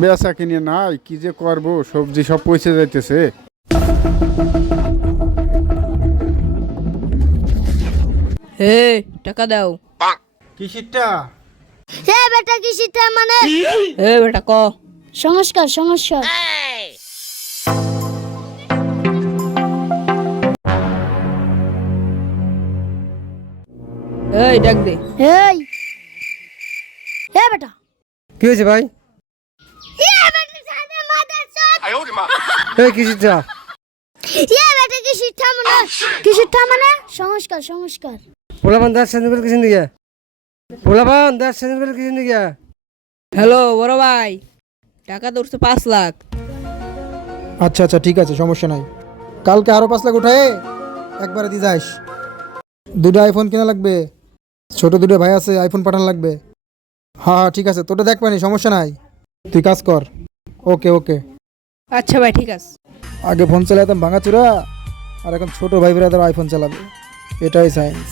বেচা কিনে নাই কি যে করব সবজি সব পয়সে যাইতেছে। হে টাকা দাও। কিসিরটা হে বেটা কি সেটা মানে? হে বেটা ক। সংস্কার সংস্কার। এই ডাক দে। এই। হে বেটা। কি হয়েছে ভাই ইয়ে বেটা সামনে মাদার চোদ এই কিসিটা ইয়ে বেটা কি সেটা মানে কি সেটা মানে সংস্কার সংস্কার। পোলাপান দাস সেন্দিবেল কিসিন দিকে পোলাপান দাস সেন্দিবেল কিসিন দিকে হ্যালো বড় ভাই। টাকা উঠছে পাঁচ লাখ। আচ্ছা আচ্ছা ঠিক আছে সমস্যা নাই। কালকে আরও পাঁচ লাখ উঠায় একবারে দিয়ে যাস। দুটো আইফোন কেনা লাগবে। ছোট দুটো ভাই আছে আইফোন পাঠানো লাগবে। হ্যাঁ হ্যাঁ ঠিক আছে তোটা দেখ পানি সমস্যা নাই। তুই কাজ কর। ওকে ওকে। আচ্ছা ভাই, ঠিক আছে। আগে ফোন চালাতাম ভাঙাচুরা, আর এখন ছোট ভাই বেরাদার আইফোন চালাবে। এটাই সায়েন্স